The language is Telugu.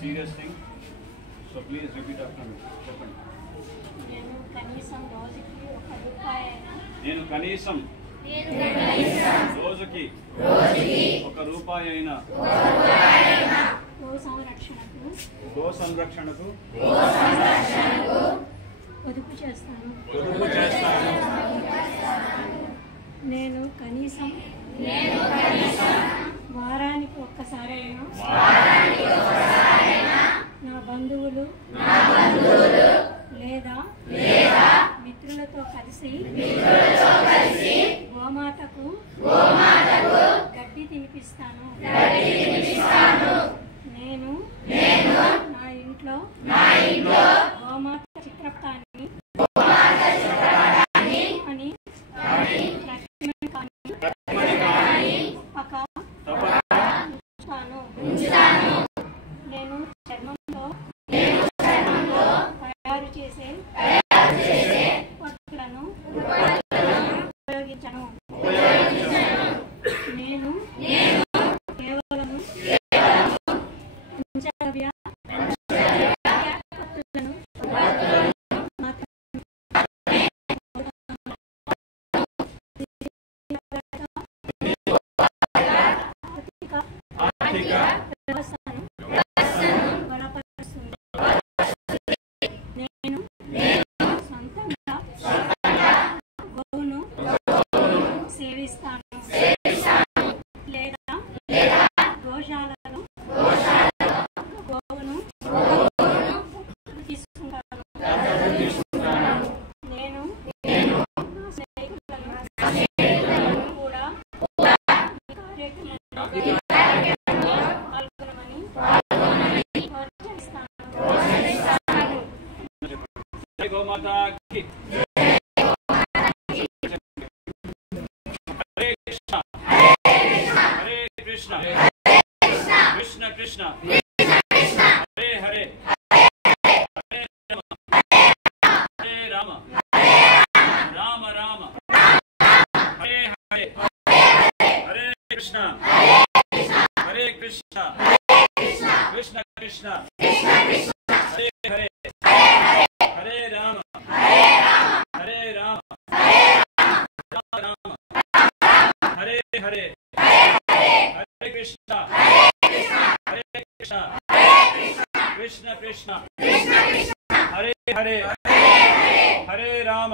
serious thing. So please repeat after me. నేను కనీసం రోజుకి ₹1 అయినా గో సంరక్షణకు పొదుపు చేస్తాను. నేను కనీసం వారానికి ఒక్కసారైనా నా బంధువులు లేదా మిత్రులతో కలిసి గోమాతకు గడ్డి తినిపిస్తాను. నేను నా ఇంట్లో గోమాత చిత్రపటాన్ని అని ఉంచుతాను. నేను చర్మంతో తయారు చేసే వస్తువులను ఉపయోగించను. నేను కేవలం పంచగవ్య వస్తువులను ఆర్థిక వ్యవస్థను బలపరుస్తుంది. నేను సొంతంగా గోవును సేవిస్తాను లేదా గోశాలలో గోవును తీసుకుంటాను. నేను నా స్నేహితులను కూడా పాల్గొనమని ప్రోత్సహిస్తాను. జై గోమాతా की हरे कृष्णा कृष्ण कृष्ण हरे हरे हरे राम राम राम हरे हरे हरे कृष्णा कृष्ण कृष्ण हरे हरे हरे राम राम राम हरे हरे हरे कृष्ण कृष्ण कृष्ण हरे हरे हरे राम